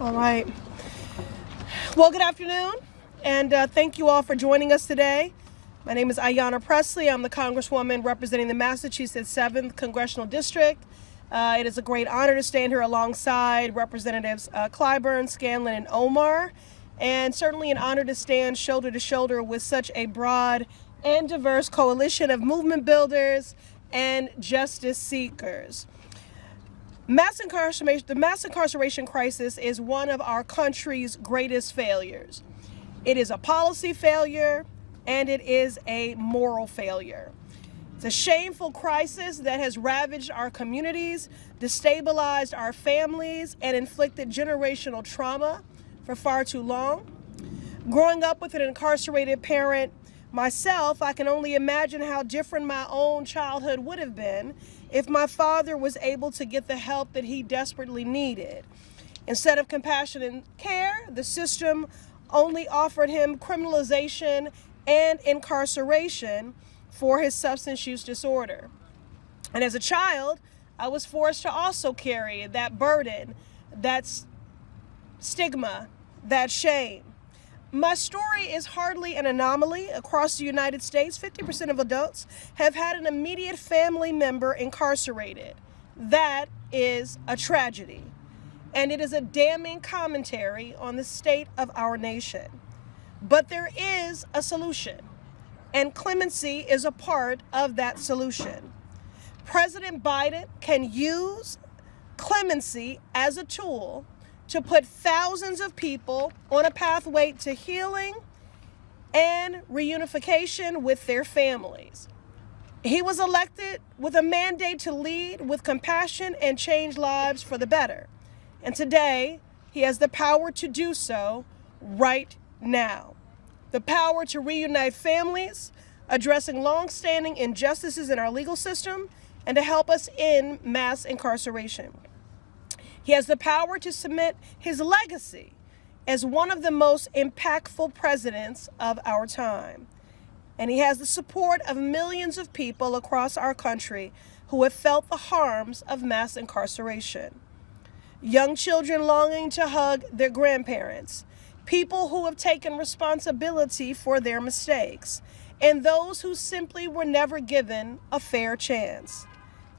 All right. Well, good afternoon, and thank you all for joining us today. My name is Ayanna Pressley. I'm the Congresswoman representing the Massachusetts 7th Congressional District. It is a great honor to stand here alongside Representatives Clyburn, Scanlon, and Omar, and certainly an honor to stand shoulder to shoulder with such a broad and diverse coalition of movement builders and justice seekers. The mass incarceration crisis is one of our country's greatest failures. It is a policy failure, and it is a moral failure. It's a shameful crisis that has ravaged our communities, destabilized our families, and inflicted generational trauma for far too long. Growing up with an incarcerated parent myself, I can only imagine how different my own childhood would have been if my father was able to get the help that he desperately needed. Instead of compassion and care, the system only offered him criminalization and incarceration for his substance use disorder. And as a child, I was forced to also carry that burden, that stigma, that shame. My story is hardly an anomaly. Across the United States, 50% of adults have had an immediate family member incarcerated. That is a tragedy, and it is a damning commentary on the state of our nation. But there is a solution, and clemency is a part of that solution. President Biden can use clemency as a tool to put thousands of people on a pathway to healing and reunification with their families. He was elected with a mandate to lead with compassion and change lives for the better. And today, he has the power to do so right now. The power to reunite families, addressing long-standing injustices in our legal system, and to help us end mass incarceration. He has the power to cement his legacy as one of the most impactful presidents of our time. And he has the support of millions of people across our country who have felt the harms of mass incarceration. Young children longing to hug their grandparents, people who have taken responsibility for their mistakes, and those who simply were never given a fair chance.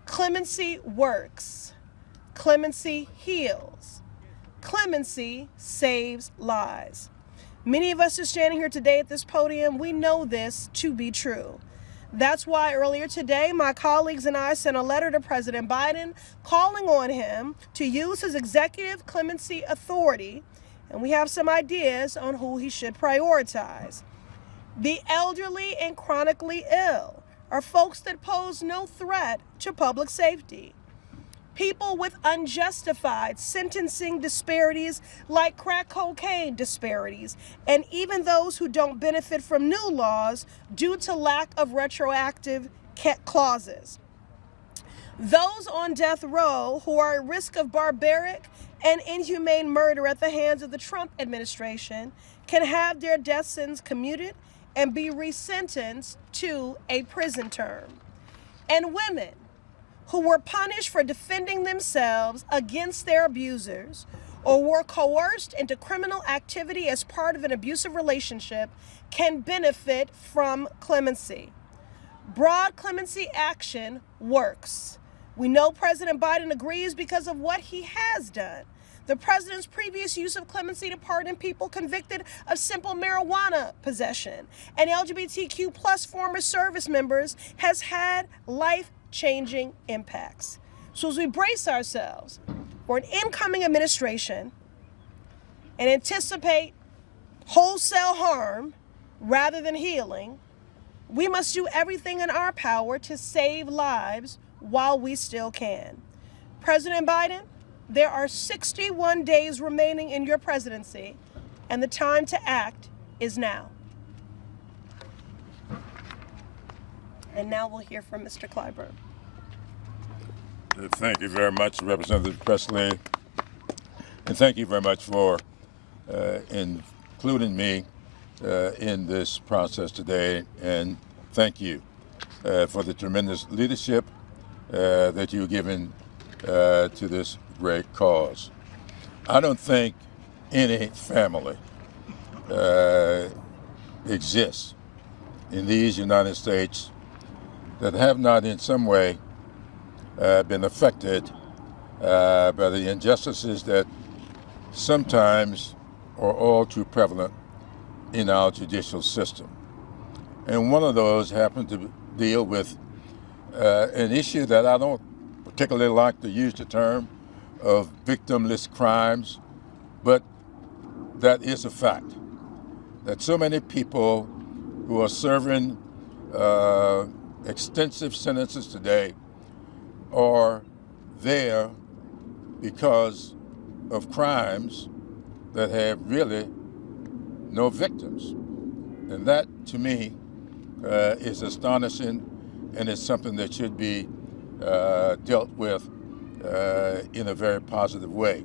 Clemency works. Clemency heals. Clemency saves lives. Many of us are standing here today at this podium. We know this to be true. That's why earlier today, my colleagues and I sent a letter to President Biden calling on him to use his executive clemency authority, and we have some ideas on who he should prioritize. The elderly and chronically ill are folks that pose no threat to public safety. People with unjustified sentencing disparities like crack cocaine disparities, and even those who don't benefit from new laws due to lack of retroactive clauses. Those on death row who are at risk of barbaric and inhumane murder at the hands of the Trump administration can have their death sentence commuted and be resentenced to a prison term. And women who were punished for defending themselves against their abusers or were coerced into criminal activity as part of an abusive relationship can benefit from clemency. Broad clemency action works. We know President Biden agrees because of what he has done. The president's previous use of clemency to pardon people convicted of simple marijuana possession and LGBTQ plus former service members has had life-changing impacts. So as we brace ourselves for an incoming administration and anticipate wholesale harm rather than healing, we must do everything in our power to save lives while we still can. President Biden, there are 61 days remaining in your presidency, and the time to act is now. And now we'll hear from Mr. Clyburn. Thank you very much, Representative Pressley. And thank you very much for including me in this process today. And thank you for the tremendous leadership that you've given to this great cause. I don't think any family exists in these United States that have not in some way been affected by the injustices that sometimes are all too prevalent in our judicial system. And one of those happened to deal with an issue that I don't particularly like to use the term of victimless crimes, but that is a fact, that so many people who are serving extensive sentences today are there because of crimes that have really no victims. And that, to me, is astonishing, and it's something that should be dealt with in a very positive way.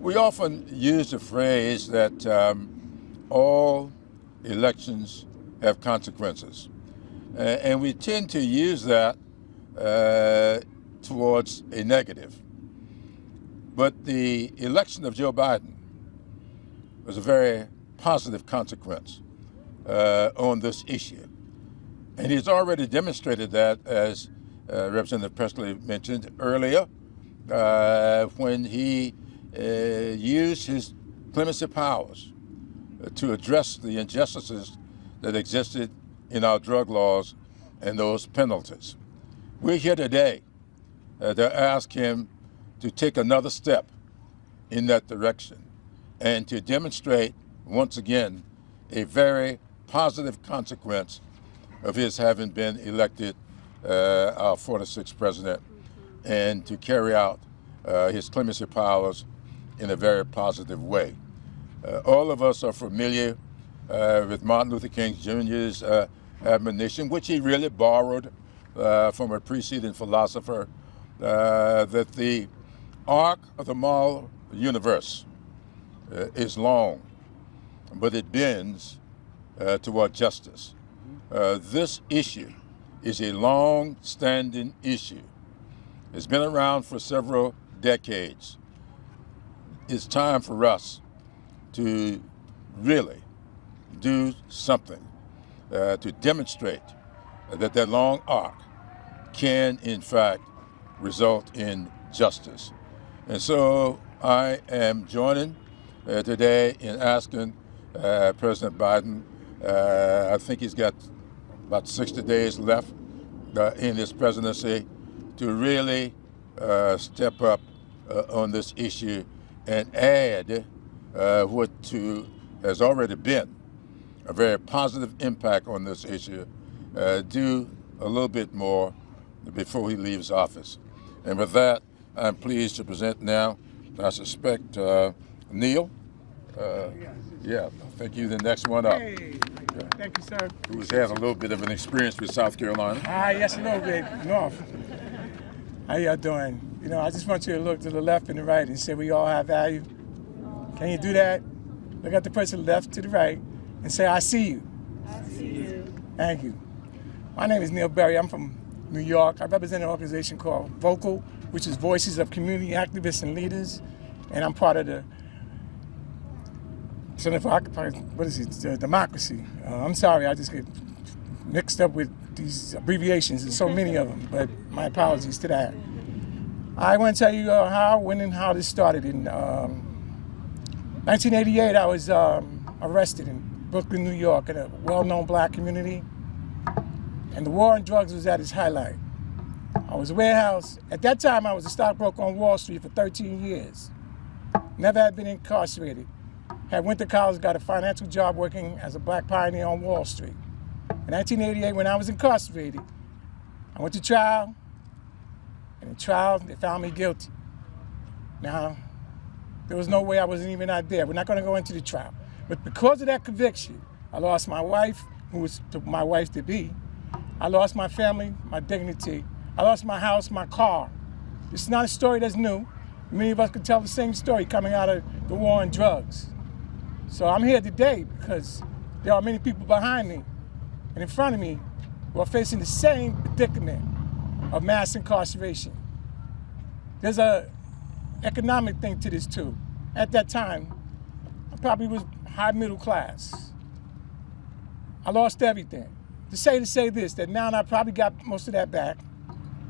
We often use the phrase that all elections have consequences, and we tend to use that towards a negative. But the election of Joe Biden was a very positive consequence on this issue. And he's already demonstrated that, as Representative Pressley mentioned earlier, when he used his clemency powers to address the injustices that existed in our drug laws and those penalties. We're here today to ask him to take another step in that direction and to demonstrate once again a very positive consequence of his having been elected our 46th president, and to carry out his clemency powers in a very positive way. All of us are familiar with Martin Luther King Jr.'s admonition, which he really borrowed from a preceding philosopher, that the arc of the moral universe is long, but it bends toward justice. This issue is a long-standing issue. It's been around for several decades. It's time for us to really do something to demonstrate that that long arc can, in fact, result in justice. And so I am joining today in asking President Biden, I think he's got about 60 days left in his presidency, to really step up on this issue and add what has already been a very positive impact on this issue, do a little bit more before he leaves office. And with that, I'm pleased to present now, I suspect, Neil. Yeah, I think you're the next one up. Hey, thank you, sir. Who's had a little bit of an experience with South Carolina. Yes, a little bit. North. How y'all doing? You know, I just want you to look to the left and the right and say we all have value. Can you do that? Look at the person left to the right and say, I see you. I see you. Thank you. My name is Neil Berry. I'm from New York. I represent an organization called Vocal, which is Voices of Community Activists and Leaders, and I'm part of the Center for Democracy. I'm sorry, I just get mixed up with these abbreviations. There's so many of them, but my apologies to that. I want to tell you when and how this started. In 1988, I was arrested in Brooklyn, New York, in a well-known black community, and the war on drugs was at its highlight. I was a warehouse. At that time, I was a stockbroker on Wall Street for 13 years. Never had been incarcerated. Had went to college, got a financial job working as a black pioneer on Wall Street. In 1988, when I was incarcerated, I went to trial, and in trial, they found me guilty. Now, there was no way I wasn't even out there. We're not going to go into the trial. But because of that conviction, I lost my wife, who was my wife-to-be. I lost my family, my dignity. I lost my house, my car. This is not a story that's new. Many of us could tell the same story coming out of the war on drugs. So I'm here today because there are many people behind me and in front of me who are facing the same predicament of mass incarceration. There's a economic thing to this too. At that time, I probably was high middle class. I lost everything. To say this, that now I probably got most of that back,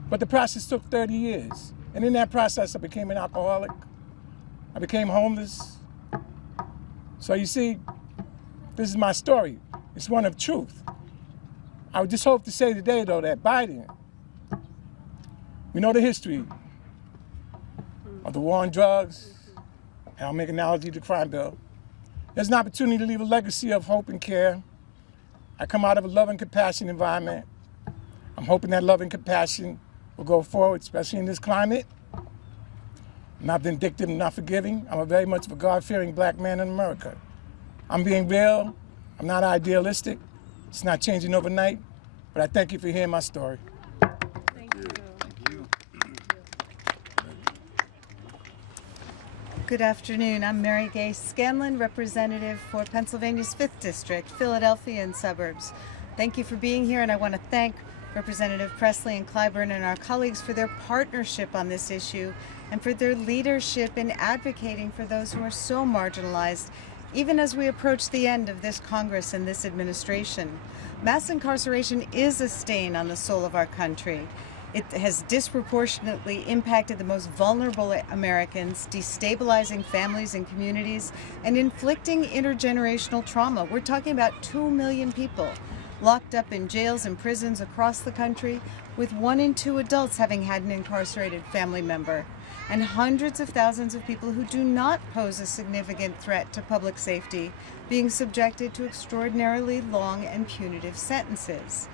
but the process took 30 years. And in that process, I became an alcoholic. I became homeless. So you see, this is my story. It's one of truth. I would just hope to say today, though, that Biden, we know the history of the war on drugs, and I'll make an analogy to the crime bill. There's an opportunity to leave a legacy of hope and care. I come out of a love and compassion environment. I'm hoping that love and compassion will go forward, especially in this climate. I'm not vindictive, I'm not forgiving. I'm very much of a God-fearing black man in America. I'm being real, I'm not idealistic. It's not changing overnight, but I thank you for hearing my story. Thank you. Thank you. Good afternoon. I'm Mary Gay Scanlon, representative for Pennsylvania's 5th District, Philadelphia and suburbs. Thank you for being here, and I want to thank Representative Pressley and Clyburn and our colleagues for their partnership on this issue and for their leadership in advocating for those who are so marginalized, even as we approach the end of this Congress and this administration. Mass incarceration is a stain on the soul of our country. It has disproportionately impacted the most vulnerable Americans, destabilizing families and communities, and inflicting intergenerational trauma. We're talking about 2 million people locked up in jails and prisons across the country, with 1 in 2 adults having had an incarcerated family member, and hundreds of thousands of people who do not pose a significant threat to public safety being subjected to extraordinarily long and punitive sentences.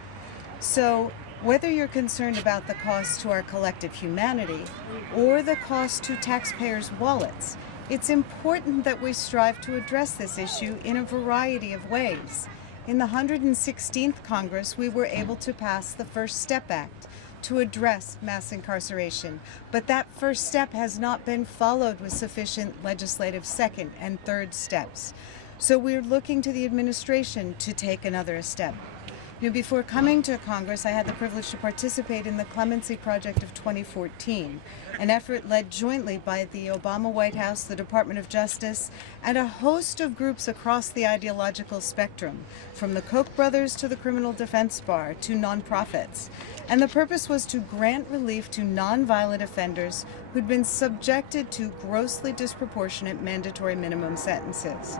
So, whether you're concerned about the cost to our collective humanity or the cost to taxpayers' wallets, it's important that we strive to address this issue in a variety of ways. In the 116th Congress, we were able to pass the First Step Act to address mass incarceration, but that first step has not been followed with sufficient legislative second and third steps. So we're looking to the administration to take another step. Before coming to Congress, I had the privilege to participate in the Clemency Project of 2014, an effort led jointly by the Obama White House, the Department of Justice, and a host of groups across the ideological spectrum, from the Koch brothers to the Criminal Defense Bar to nonprofits. And the purpose was to grant relief to nonviolent offenders who'd been subjected to grossly disproportionate mandatory minimum sentences.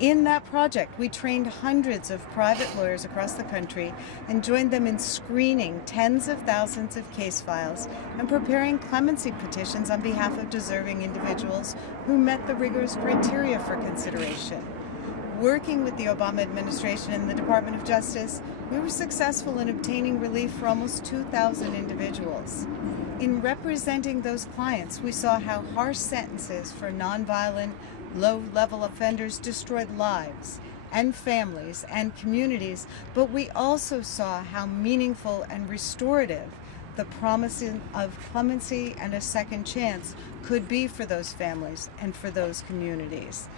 In that project, we trained hundreds of private lawyers across the country and joined them in screening tens of thousands of case files and preparing clemency petitions on behalf of deserving individuals who met the rigorous criteria for consideration. Working with the Obama administration and the Department of Justice, we were successful in obtaining relief for almost 2,000 individuals. In representing those clients, we saw how harsh sentences for nonviolent, low-level offenders destroyed lives and families and communities, but we also saw how meaningful and restorative the promise of clemency and a second chance could be for those families and for those communities.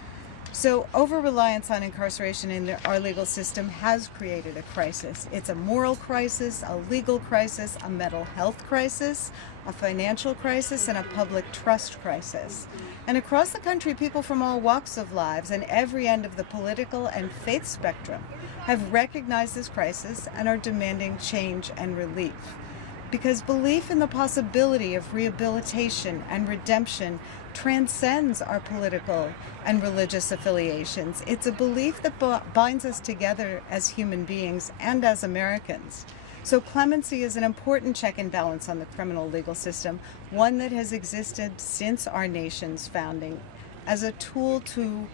So over-reliance on incarceration in our legal system has created a crisis. It's a moral crisis, a legal crisis, a mental health crisis, a financial crisis, and a public trust crisis. And across the country, people from all walks of lives and every end of the political and faith spectrum have recognized this crisis and are demanding change and relief. Because belief in the possibility of rehabilitation and redemption transcends our political and religious affiliations. It's a belief that binds us together as human beings and as Americans. So clemency is an important check and balance on the criminal legal system, one that has existed since our nation's founding as a tool to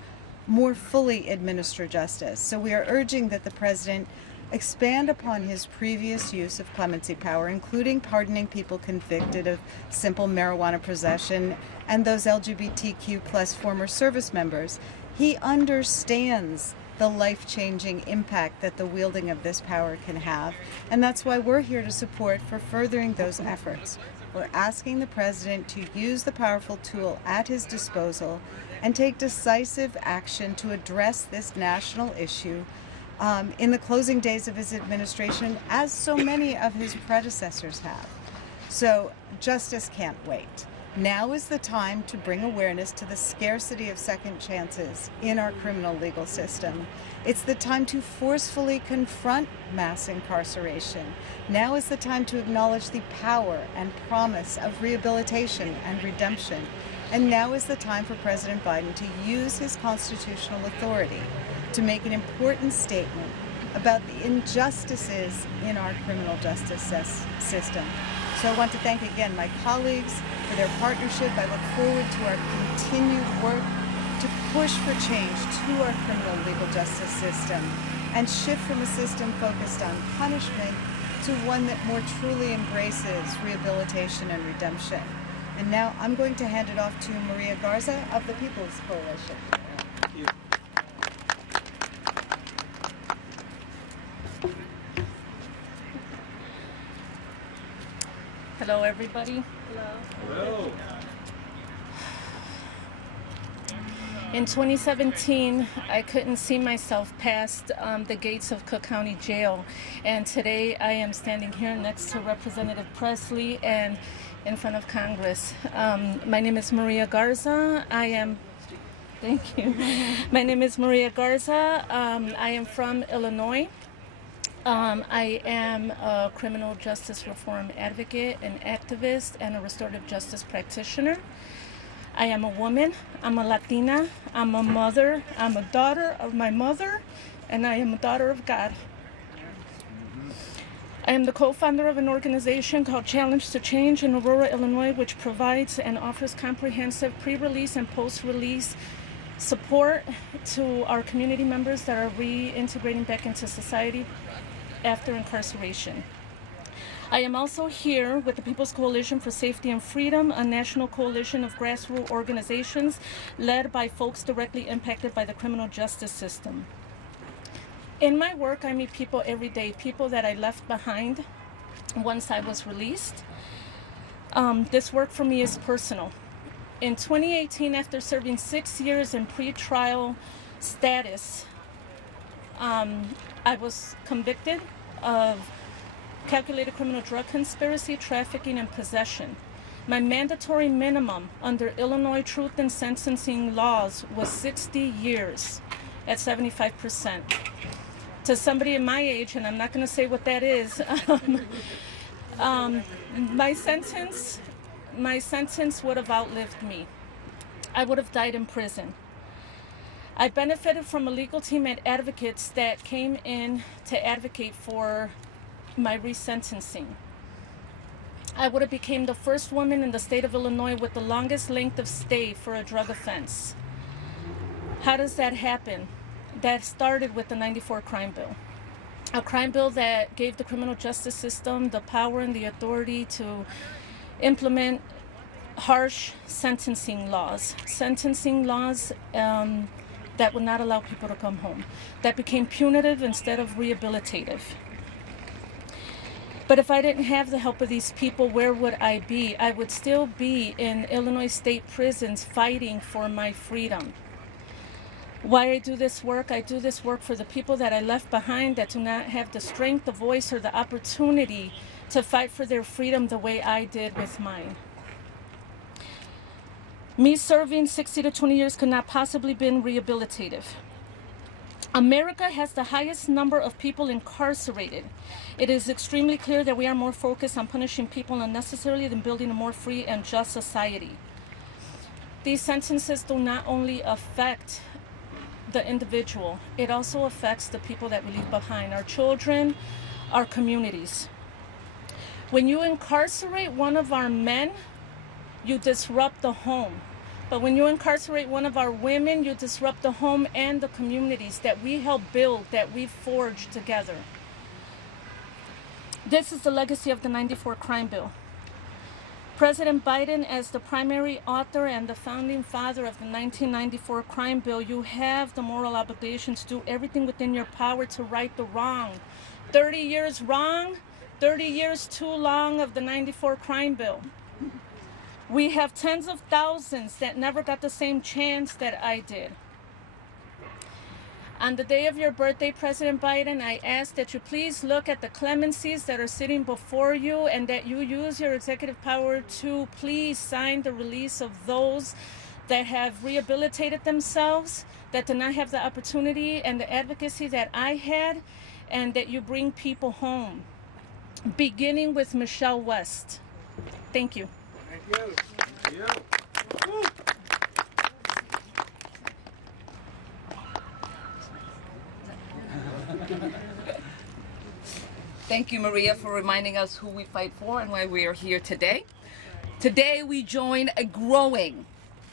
more fully administer justice. So we are urging that the President expand upon his previous use of clemency power, including pardoning people convicted of simple marijuana possession and those LGBTQ plus former service members. He understands the life-changing impact that the wielding of this power can have, and that's why we're here to support for furthering those efforts. We're asking the President to use the powerful tool at his disposal and take decisive action to address this national issue in the closing days of his administration, as so many of his predecessors have. So justice can't wait. Now is the time to bring awareness to the scarcity of second chances in our criminal legal system. It's the time to forcefully confront mass incarceration. Now is the time to acknowledge the power and promise of rehabilitation and redemption. And now is the time for President Biden to use his constitutional authority to make an important statement about the injustices in our criminal justice system. So I want to thank again my colleagues for their partnership. I look forward to our continued work to push for change to our criminal legal justice system and shift from a system focused on punishment to one that more truly embraces rehabilitation and redemption. And now I'm going to hand it off to Maria Garza of the People's Coalition. Thank you. Hello, everybody. Hello. In 2017, I couldn't see myself past the gates of Cook County Jail, and today I am standing here next to Representative Pressley and in front of Congress. My name is Maria Garza. Thank you. My name is Maria Garza. I am from Illinois. I am a criminal justice reform advocate, an activist, and a restorative justice practitioner. I am a woman, I'm a Latina, I'm a mother, I'm a daughter of my mother, and I am a daughter of God. I am the co-founder of an organization called Challenge to Change in Aurora, Illinois, which provides and offers comprehensive pre-release and post-release support to our community members that are reintegrating back into society after incarceration. I am also here with the People's Coalition for Safety and Freedom, a national coalition of grassroots organizations led by folks directly impacted by the criminal justice system. In my work, I meet people every day, people that I left behind once I was released. This work for me is personal. In 2018, after serving 6 years in pretrial status, I was convicted of calculated criminal drug conspiracy, trafficking, and possession. My mandatory minimum under Illinois truth in sentencing laws was 60 years at 75%. To somebody in my age, and I'm not going to say what that is, my sentence would have outlived me. I would have died in prison. I benefited from a legal team and advocates that came in to advocate for my resentencing. I would have become the first woman in the state of Illinois with the longest length of stay for a drug offense. How does that happen? That started with the '94 crime bill. A crime bill that gave the criminal justice system the power and the authority to implement harsh sentencing laws. Sentencing laws that would not allow people to come home. That became punitive instead of rehabilitative. But if I didn't have the help of these people, where would I be? I would still be in Illinois state prisons fighting for my freedom. Why I do this work? I do this work for the people that I left behind that do not have the strength, the voice, or the opportunity to fight for their freedom the way I did with mine. Me serving 60 to 20 years could not possibly been rehabilitative. America has the highest number of people incarcerated. It is extremely clear that we are more focused on punishing people unnecessarily than building a more free and just society. These sentences do not only affect the individual, it also affects the people that we leave behind, our children, our communities. When you incarcerate one of our men, you disrupt the home. But when you incarcerate one of our women, you disrupt the home and the communities that we helped build, that we forged together. This is the legacy of the '94 crime bill. President Biden, as the primary author and the founding father of the 1994 crime bill, you have the moral obligation to do everything within your power to right the wrong. 30 years wrong, 30 years too long of the '94 crime bill. We have tens of thousands that never got the same chance that I did. On the day of your birthday, President Biden, I ask that you please look at the clemencies that are sitting before you and that you use your executive power to please sign the release of those that have rehabilitated themselves, that did not have the opportunity and the advocacy that I had, and that you bring people home, beginning with Michelle West. Thank you. Thank you. Thank you. Woo. Thank you, Maria, for reminding us who we fight for and why we are here today. Today, we join a growing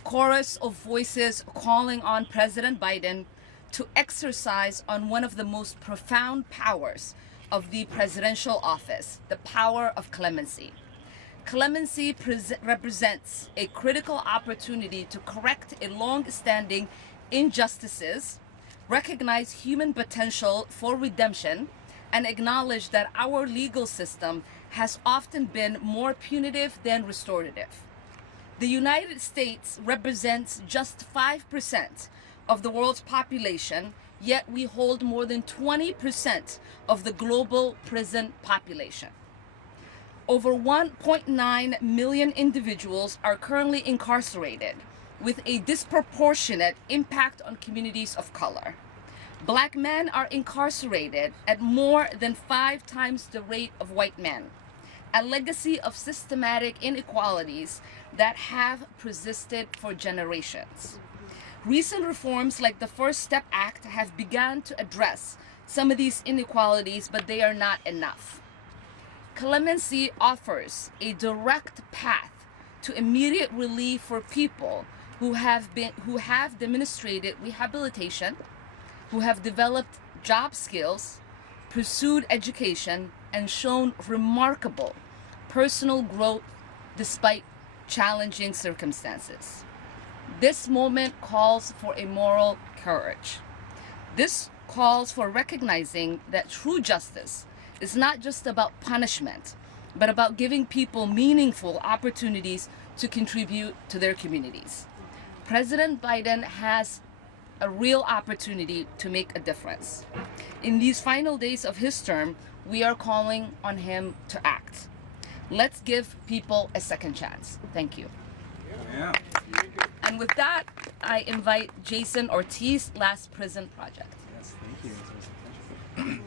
chorus of voices calling on President Biden to exercise on one of the most profound powers of the presidential office, the power of clemency. Clemency represents a critical opportunity to correct a long-standing injustices, recognize human potential for redemption, and acknowledge that our legal system has often been more punitive than restorative. The United States represents just 5% of the world's population, yet we hold more than 20% of the global prison population. Over 1.9 million individuals are currently incarcerated, with a disproportionate impact on communities of color. Black men are incarcerated at more than 5 times the rate of white men, a legacy of systematic inequalities that have persisted for generations. Recent reforms like the First Step Act have begun to address some of these inequalities, but they are not enough. Clemency offers a direct path to immediate relief for people who have demonstrated rehabilitation, who have developed job skills, pursued education, and shown remarkable personal growth despite challenging circumstances. This moment calls for a moral courage. This calls for recognizing that true justice is not just about punishment, but about giving people meaningful opportunities to contribute to their communities. President Biden has a real opportunity to make a difference. In these final days of his term, we are calling on him to act. Let's give people a second chance. Thank you. Yeah. And with that, I invite Jason Ortiz, Last Prison Project. Yes, thank you.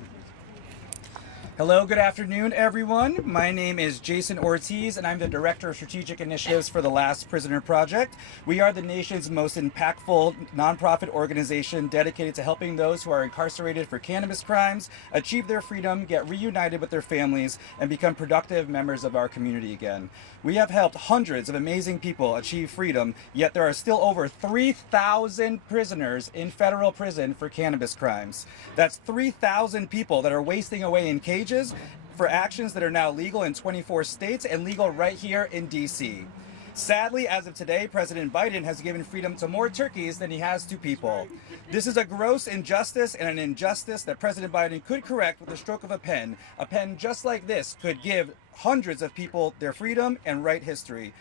Hello, good afternoon, everyone. My name is Jason Ortiz, and I'm the Director of Strategic Initiatives for the Last Prisoner Project. We are the nation's most impactful nonprofit organization dedicated to helping those who are incarcerated for cannabis crimes achieve their freedom, get reunited with their families, and become productive members of our community again. We have helped hundreds of amazing people achieve freedom, yet there are still over 3,000 prisoners in federal prison for cannabis crimes. That's 3,000 people that are wasting away in cages for actions that are now legal in 24 states and legal right here in DC. Sadly, as of today, President Biden has given freedom to more turkeys than he has to people. This is a gross injustice and an injustice that President Biden could correct with the stroke of a pen. A pen just like this could give hundreds of people their freedom and write history.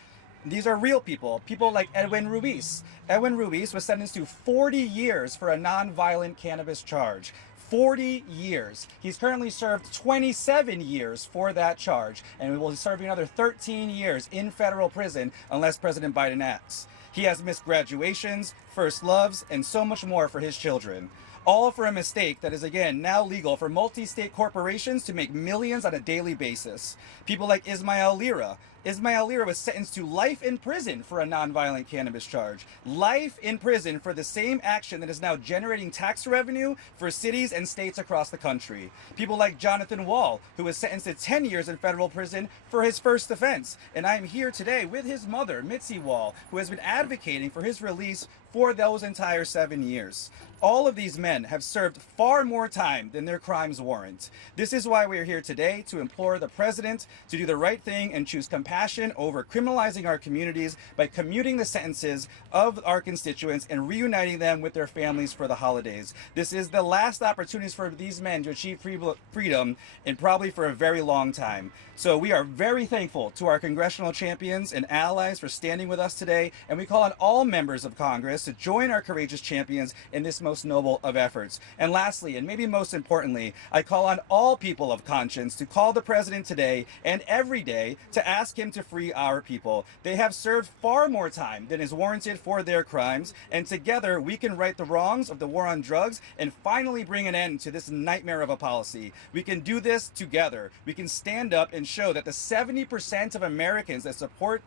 These are real people, people like Edwin Ruiz. Edwin Ruiz was sentenced to 40 years for a non-violent cannabis charge. 40 years. He's currently served 27 years for that charge, and will be serving another 13 years in federal prison unless President Biden acts. He has missed graduations, first loves, and so much more for his children. All for a mistake that is again now legal for multi-state corporations to make millions on a daily basis. People like Ismail Lira. Ismail Lira was sentenced to life in prison for a non-violent cannabis charge. Life in prison for the same action that is now generating tax revenue for cities and states across the country. People like Jonathan Wall, who was sentenced to 10 years in federal prison for his first offense. And I am here today with his mother, Mitzi Wall, who has been advocating for his release for those entire 7 years. All of these men have served far more time than their crimes warrant. This is why we are here today, to implore the president to do the right thing and choose compassion compassion over criminalizing our communities by commuting the sentences of our constituents and reuniting them with their families for the holidays. This is the last opportunities for these men to achieve freedom and probably for a very long time. So we are very thankful to our congressional champions and allies for standing with us today, and we call on all members of Congress to join our courageous champions in this most noble of efforts. And lastly, and maybe most importantly, I call on all people of conscience to call the president today and every day to ask him to free our people. They have served far more time than is warranted for their crimes, and together we can right the wrongs of the war on drugs and finally bring an end to this nightmare of a policy. We can do this together. We can stand up and show that the 70% of Americans that support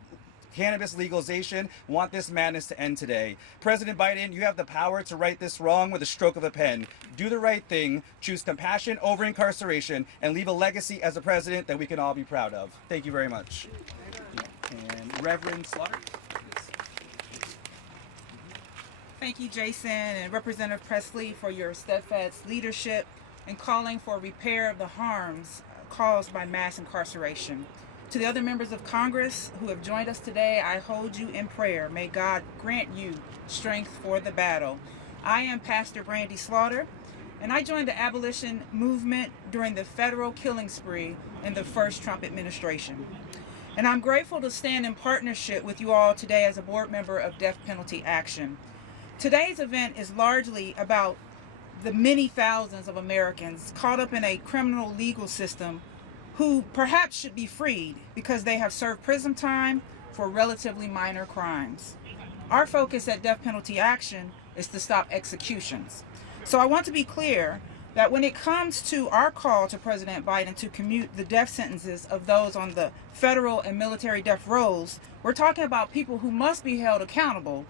cannabis legalization want this madness to end today. President Biden, you have the power to right this wrong with a stroke of a pen. Do the right thing, choose compassion over incarceration, and leave a legacy as a president that we can all be proud of. Thank you very much. And Reverend Slaughter. Thank you, Jason and Representative Pressley, for your steadfast leadership in calling for repair of the harms caused by mass incarceration. To the other members of Congress who have joined us today, I hold you in prayer. May God grant you strength for the battle. I am Pastor Brandy Slaughter, and I joined the abolition movement during the federal killing spree in the first Trump administration. And I'm grateful to stand in partnership with you all today as a board member of Death Penalty Action. Today's event is largely about the many thousands of Americans caught up in a criminal legal system who perhaps should be freed because they have served prison time for relatively minor crimes. Our focus at Death Penalty Action is to stop executions. So I want to be clear that when it comes to our call to President Biden to commute the death sentences of those on the federal and military death rows, we're talking about people who must be held accountable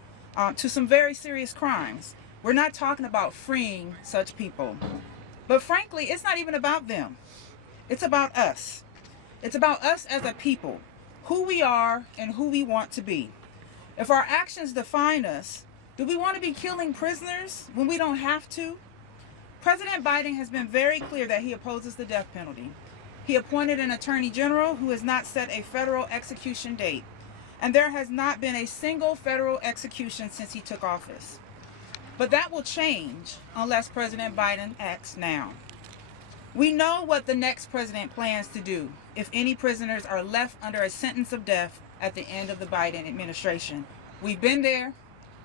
to some very serious crimes. We're not talking about freeing such people. But frankly, it's not even about them. It's about us. It's about us as a people, who we are and who we want to be. If our actions define us, do we want to be killing prisoners when we don't have to? President Biden has been very clear that he opposes the death penalty. He appointed an attorney general who has not set a federal execution date, and there has not been a single federal execution since he took office. But that will change unless President Biden acts now. We know what the next president plans to do if any prisoners are left under a sentence of death at the end of the Biden administration. We've been there,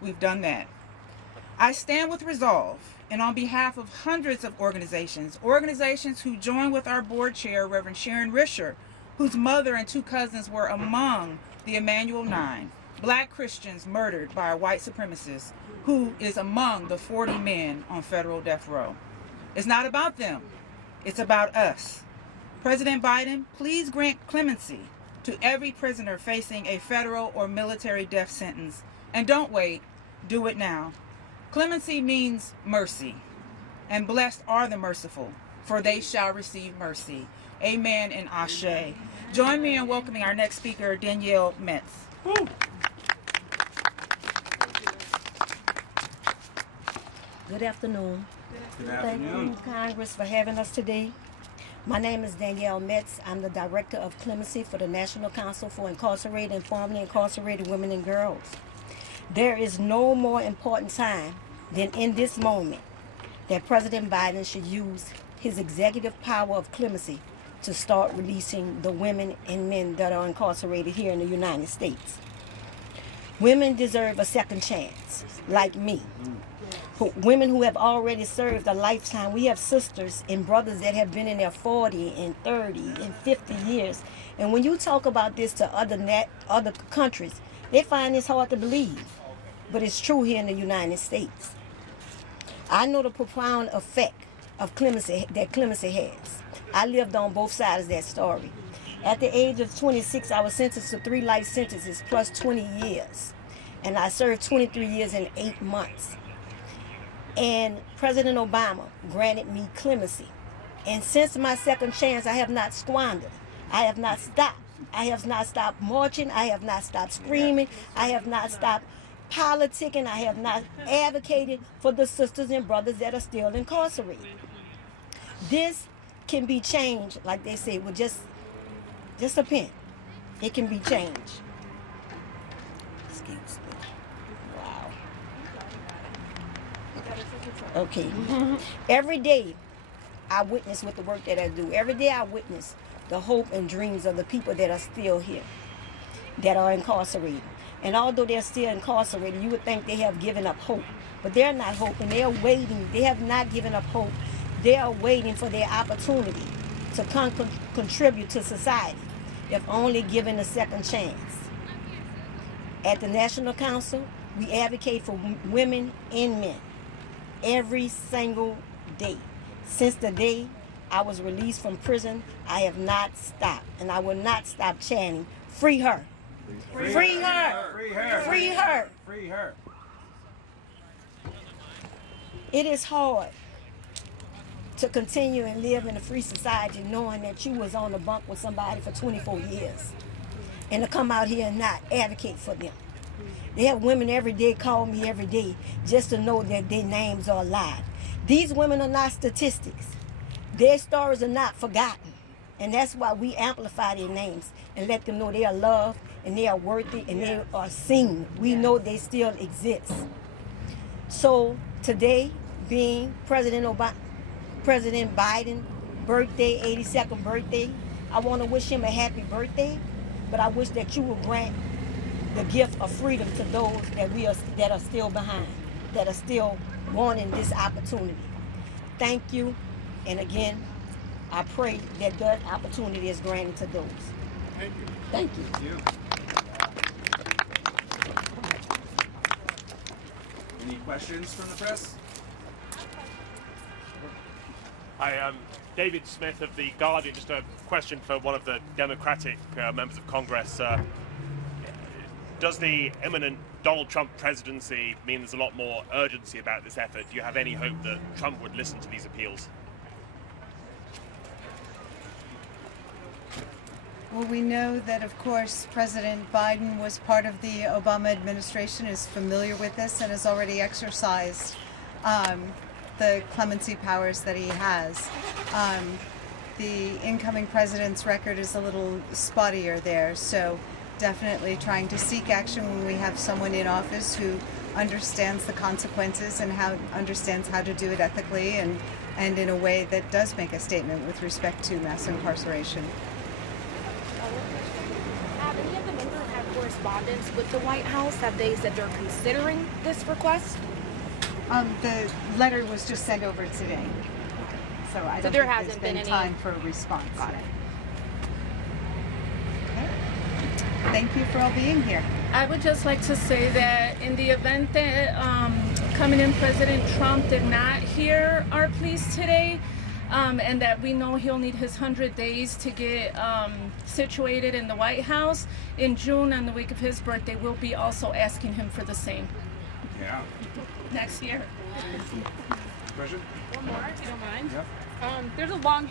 we've done that. I stand with resolve, and on behalf of hundreds of organizations who join with our board chair, Reverend Sharon Risher, whose mother and two cousins were among the Emanuel 9, Black Christians murdered by a white supremacist, who is among the 40 men on federal death row. It's not about them. It's about us. President Biden, please grant clemency to every prisoner facing a federal or military death sentence. And don't wait, do it now. Clemency means mercy, and blessed are the merciful, for they shall receive mercy. Amen and Ashe. Join me in welcoming our next speaker, Danielle Metz. Woo. Good afternoon. Good Thank you, Congress, for having us today. My name is Danielle Metz. I'm the Director of Clemency for the National Council for Incarcerated and Formerly Incarcerated Women and Girls. There is no more important time than in this moment that President Biden should use his executive power of clemency to start releasing the women and men that are incarcerated here in the United States. Women deserve a second chance, like me. Women who have already served a lifetime. We have sisters and brothers that have been in their 40 and 30 and 50 years. And when you talk about this to other countries, they find this hard to believe. But it's true here in the United States. I know the profound effect of clemency that clemency has. I lived on both sides of that story. At the age of 26, I was sentenced to 3 life sentences plus 20 years. And I served 23 years and 8 months. And President Obama granted me clemency. And since my second chance, I have not squandered. I have not stopped. I have not stopped marching. I have not stopped screaming. I have not stopped politicking. I have not advocated for the sisters and brothers that are still incarcerated. This can be changed, like they say, with just a pen. It can be changed. Excuse me. Wow. Okay. Every day I witness with the work that I do. Every day I witness the hope and dreams of the people that are still here, that are incarcerated. And although they're still incarcerated, you would think they have given up hope. But they're not hoping. They're waiting. They have not given up hope. They are waiting for their opportunity to contribute to society, if only given a second chance. At the National Council, we advocate for women and men every single day. Since the day I was released from prison, I have not stopped, and I will not stop chanting, free her. Free her. Free her. Free her. Free her. It is hard to continue and live in a free society knowing that you was on the bunk with somebody for 24 years and to come out here and not advocate for them. They have women every day call me every day just to know that their names are alive. These women are not statistics. Their stories are not forgotten. And that's why we amplify their names and let them know they are loved and they are worthy and they are seen. We know they still exist. So today, being President Biden birthday, 82nd birthday, I want to wish him a happy birthday, but I wish that you will grant the gift of freedom to those that are still behind, that are still wanting this opportunity. Thank you, and again, I pray that that opportunity is granted to those. Thank you. Thank you. Thank you. Any questions from the press? Hi, I'm David Smith of The Guardian. Just a question for one of the Democratic members of Congress. Does the imminent Donald Trump presidency mean there's a lot more urgency about this effort? Do you have any hope that Trump would listen to these appeals? Well, we know that, of course, President Biden was part of the Obama administration, is familiar with this, and has already exercised the clemency powers that he has. The incoming president's record is a little spottier there, so definitely trying to seek action when we have someone in office who understands the consequences and understands how to do it ethically and in a way that does make a statement with respect to mass incarceration. Have any of the members had correspondence with the White House? Have they said they're considering this request? The letter was just sent over today, so I don't there think hasn't there's been any time for a response. Got it. Thank you for all being here. I would just like to say that in the event that coming in President Trump did not hear our pleas today, and that we know he'll need his 100 days to get situated in the White House, in June, on the week of his birthday, we'll be also asking him for the same. Yeah. Next year. Question? One more, if you don't mind. Yep. There's a long history